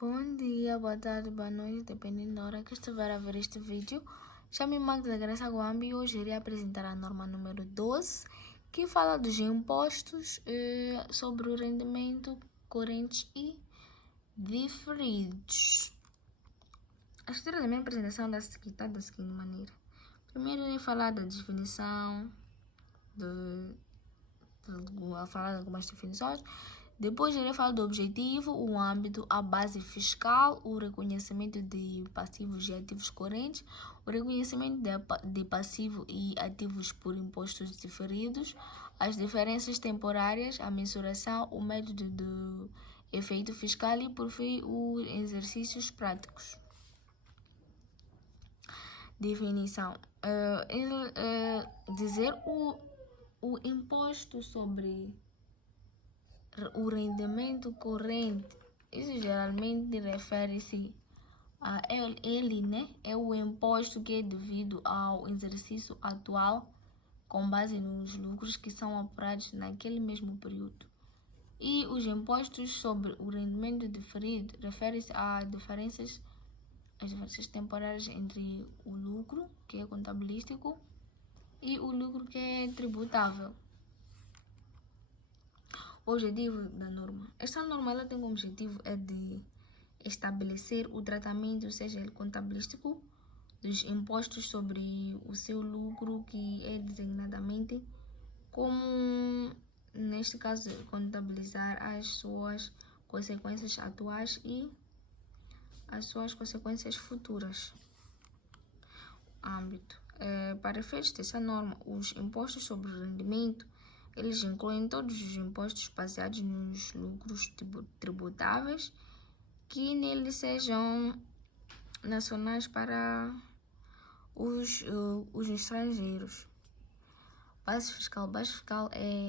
Bom dia, boa tarde, boa noite, dependendo da hora que estiver a ver este vídeo. Chamo-me Magda Graça Guambi e hoje irei apresentar a norma número 12, que fala dos impostos sobre o rendimento correntes e diferidos. A estrutura da minha apresentação está da seguinte maneira. Primeiro irei falar da definição, falar de algumas definições. Depois irei falar do objetivo, o âmbito, a base fiscal, o reconhecimento de passivos e ativos correntes, o reconhecimento de passivo e ativos por impostos diferidos, as diferenças temporárias, a mensuração, o método do efeito fiscal e, por fim, os exercícios práticos. Definição. Dizer o imposto sobre o rendimento corrente, isso geralmente refere-se a ele, né? É o imposto que é devido ao exercício atual com base nos lucros que são apurados naquele mesmo período. E os impostos sobre o rendimento diferido refere-se às diferenças temporárias entre o lucro, que é contabilístico, e o lucro que é tributável. O objetivo da norma. Esta norma ela tem como objetivo de estabelecer o tratamento, seja ele contabilístico, dos impostos sobre o seu lucro, que é designadamente como, neste caso, contabilizar as suas consequências atuais e as suas consequências futuras. Âmbito. Para efeitos dessa norma, os impostos sobre o rendimento eles incluem todos os impostos baseados nos lucros tributáveis que neles sejam nacionais para os estrangeiros. Base fiscal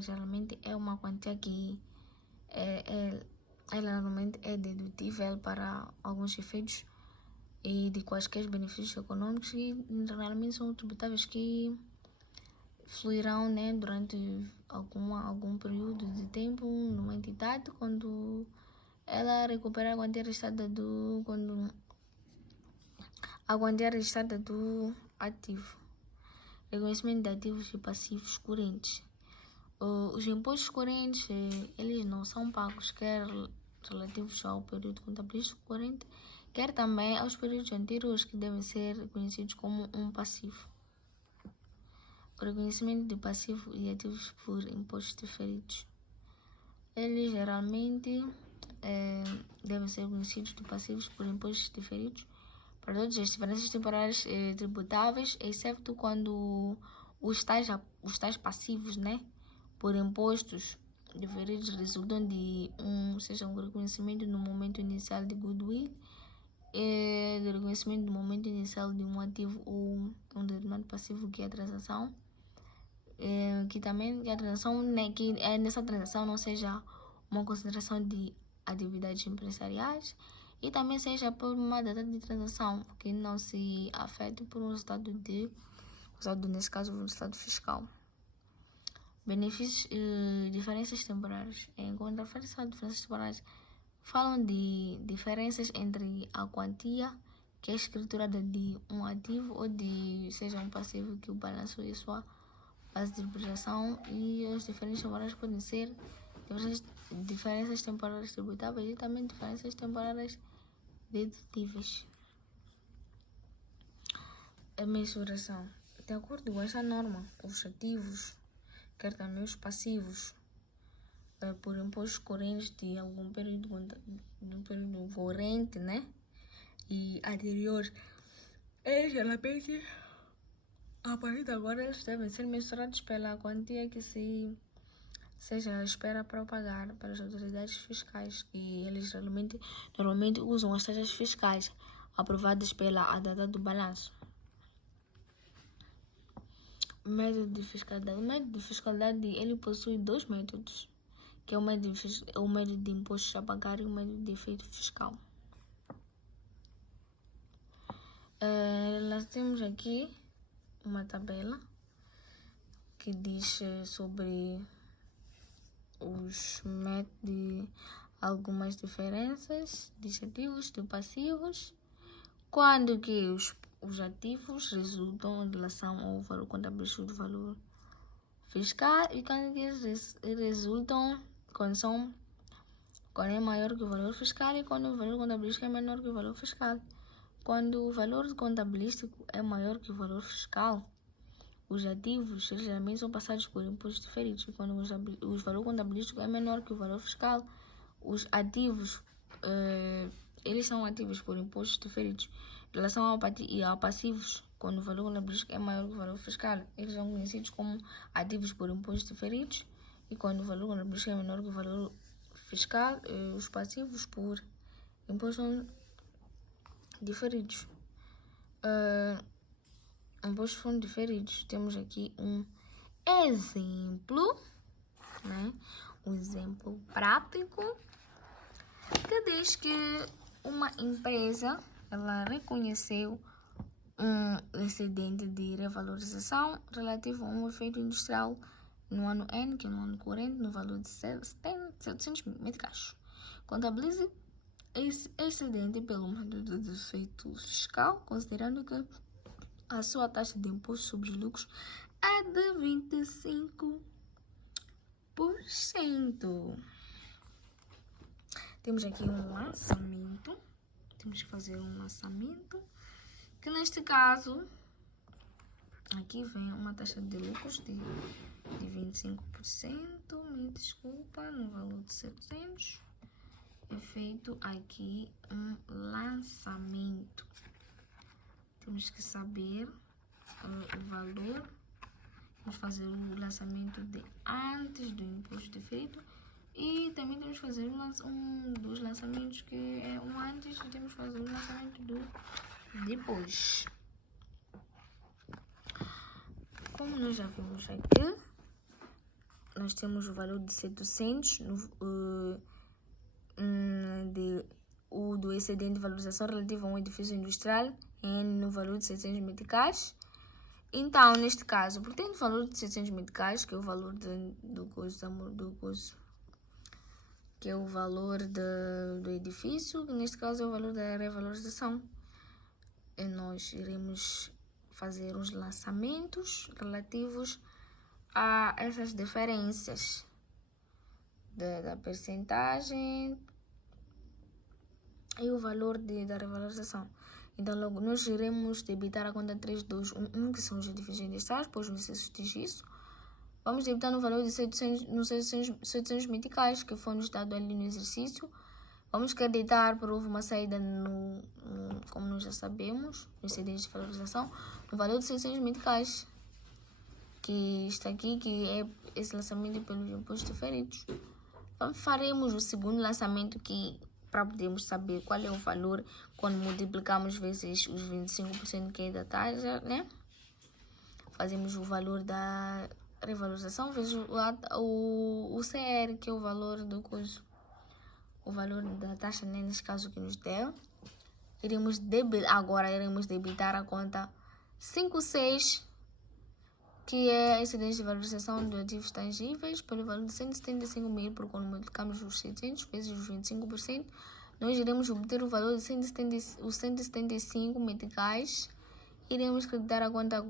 geralmente é uma quantia que ela normalmente é dedutível para alguns efeitos e de quaisquer benefícios econômicos e realmente são tributáveis que fluirão, né, durante algum período de tempo numa entidade quando ela recuperar a quantia registrada do ativo. Reconhecimento de ativos e passivos correntes. Os impostos correntes eles não são pagos quer relativos ao período contabilístico corrente, quer também aos períodos anteriores que devem ser reconhecidos como um passivo. O reconhecimento de passivo e ativos por impostos diferidos. Eles geralmente devem ser reconhecidos de passivos por impostos diferidos para todas as diferenças temporárias tributáveis, exceto quando os tais passivos, né, por impostos diferidos resultam de um reconhecimento no momento inicial de goodwill, do reconhecimento no momento inicial de um ativo ou um determinado passivo que é a transação, que a transação, né, que nessa transação não seja uma concentração de atividades empresariais e também seja por uma data de transação que não se afete por um resultado nesse caso, um resultado fiscal. Benefícios e diferenças temporárias. Quando refere-se a diferenças temporárias, falam de diferenças entre a quantia que é escriturada de um ativo ou seja um passivo que o balanço e a sua base de operação, e as diferenças temporárias podem ser diferenças temporárias tributáveis e também diferenças temporárias dedutíveis. A mensuração. De acordo com essa norma, os ativos, quer também os passivos, por impostos correntes de algum período corrente, né, e anterior, geralmente a partir de agora eles devem ser mensurados pela quantia que seja espera para pagar para as autoridades fiscais, e eles normalmente usam as taxas fiscais aprovadas pela data do balanço. Método de fiscalidade. O método de fiscalidade ele possui dois métodos, que é o método de impostos a pagar e o método de efeito fiscal. Nós temos aqui uma tabela que diz sobre os métodos, algumas diferenças de ativos e passivos, quando que os ativos resultam em relação ao valor contabilístico do valor fiscal e quando que eles resultam quando é maior que o valor fiscal e quando o valor contabilístico é menor que o valor fiscal. Quando o valor contabilístico é maior que o valor fiscal, os ativos eles geralmente são passados por impostos diferidos. E quando o valor contabilístico é menor que o valor fiscal, os ativos eles são ativos por impostos diferidos. Em relação ao passivos, quando o valor contabilístico é maior que o valor fiscal, eles são conhecidos como ativos por impostos diferidos. E quando o valor contabilístico é menor que o valor fiscal, os passivos por impostos são diferidos. Impostos são diferidos. Temos aqui um exemplo, né? Um exemplo prático que diz que uma empresa ela reconheceu um excedente de revalorização relativo a um efeito industrial no ano N, que é no ano corrente, no valor de 700 mil meticais. Contabilize esse excedente pelo método de efeito fiscal, considerando que a sua taxa de imposto sobre lucros é de 25%. Temos aqui um lançamento. Temos que fazer um lançamento. Que neste caso, aqui vem uma taxa de lucros de 25%. Me desculpa, no valor de 700. É feito aqui um lançamento. Temos que saber o valor. Vamos fazer o lançamento de antes do imposto deferido. E também temos que fazer um dos lançamentos que é um antes e temos que fazer o lançamento do depois. Como nós já vimos aqui, nós temos o valor de 700 do excedente de valorização relativo a um edifício industrial no valor de 700 meticais. Então, neste caso, por ter o valor de 700 meticais, que é o valor que é o valor do edifício, que neste caso é o valor da revalorização. E nós iremos fazer os lançamentos relativos a essas diferenças da percentagem e o valor da revalorização. Então, logo, nós iremos debitar a conta 3211, que são os edifícios industriais, pois não existe isso. Vamos debitar no valor de 700 meticais, que foi nos dado ali no exercício. Vamos creditar por houve uma saída, como nós já sabemos, no excedente de valorização, no valor de 600 meticais, que está aqui, que é esse lançamento pelos impostos diferidos. Faremos o segundo lançamento que para podermos saber qual é o valor quando multiplicamos vezes os 25% que é da taxa, né? Fazemos o valor da revalorização vezes o CR, que é o valor do curso, o valor da taxa, né? Nesse caso que nos deu. Agora iremos debitar a conta 56, que é a excedente de valorização de ativos tangíveis, pelo valor de 175 mil, por quando multiplicamos os 700 vezes os 25%, nós iremos obter o valor de 175 meticais. Iremos creditar a conta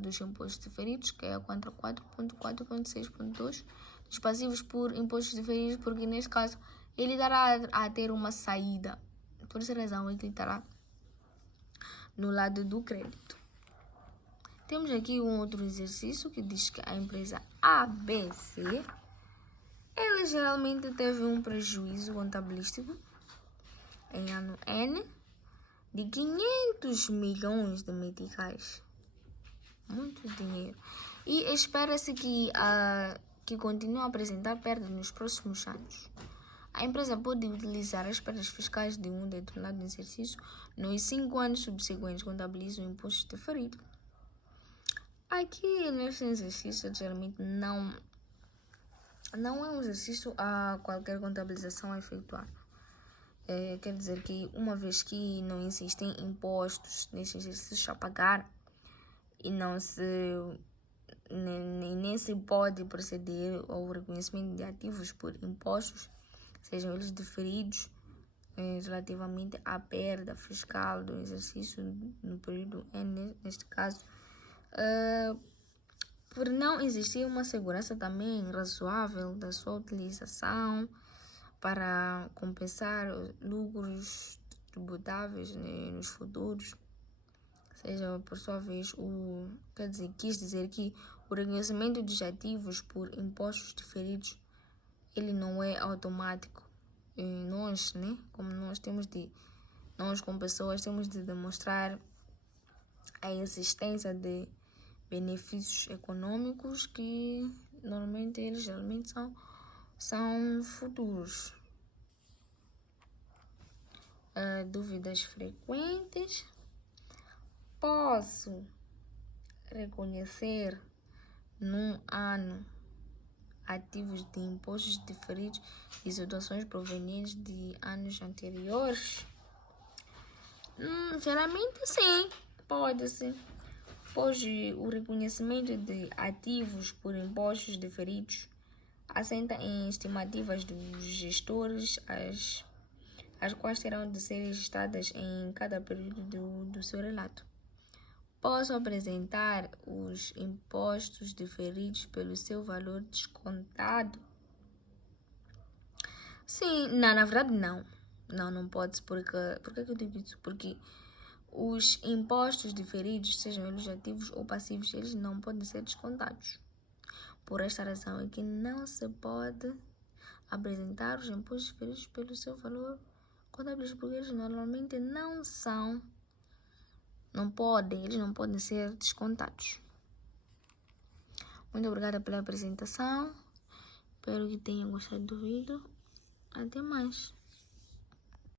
dos impostos diferidos, que é a conta 4.4.6.2, dos passivos por impostos diferidos, porque neste caso ele dará a ter uma saída. Por essa razão, ele estará no lado do crédito. Temos aqui um outro exercício que diz que a empresa ABC, ela geralmente teve um prejuízo contabilístico em ano N de 500 milhões de meticais. Muito dinheiro. E espera-se que continue a apresentar perdas nos próximos anos. A empresa pode utilizar as perdas fiscais de um determinado exercício nos 5 anos subsequentes, contabiliza o imposto deferido. Aqui nesse exercício geralmente não é um exercício a qualquer contabilização a efetuar. Quer dizer que uma vez que não existem impostos nesse exercício a pagar e nem se pode proceder ao reconhecimento de ativos por impostos, sejam eles diferidos relativamente à perda fiscal do exercício no período N, neste caso, por não existir uma segurança também razoável da sua utilização para compensar lucros tributáveis nos futuros. Seja, por sua vez, quis dizer que o reconhecimento dos ativos por impostos diferidos, ele não é automático. E nós, né, nós como pessoas temos de demonstrar a existência de benefícios econômicos que geralmente são futuros. Dúvidas frequentes. Posso reconhecer num ano ativos de impostos diferidos de situações provenientes de anos anteriores? Geralmente sim, pode-se, pois o reconhecimento de ativos por impostos diferidos assenta em estimativas dos gestores, as quais terão de ser registradas em cada período do seu relato. Posso apresentar os impostos diferidos pelo seu valor descontado? Sim, não, na verdade não. Não pode, por que eu digo isso? Porque os impostos diferidos, sejam eles ativos ou passivos, eles não podem ser descontados. Por esta razão é que não se pode apresentar os impostos diferidos pelo seu valor contábil, porque eles normalmente eles não podem ser descontados. Muito obrigada pela apresentação. Espero que tenham gostado do vídeo. Até mais.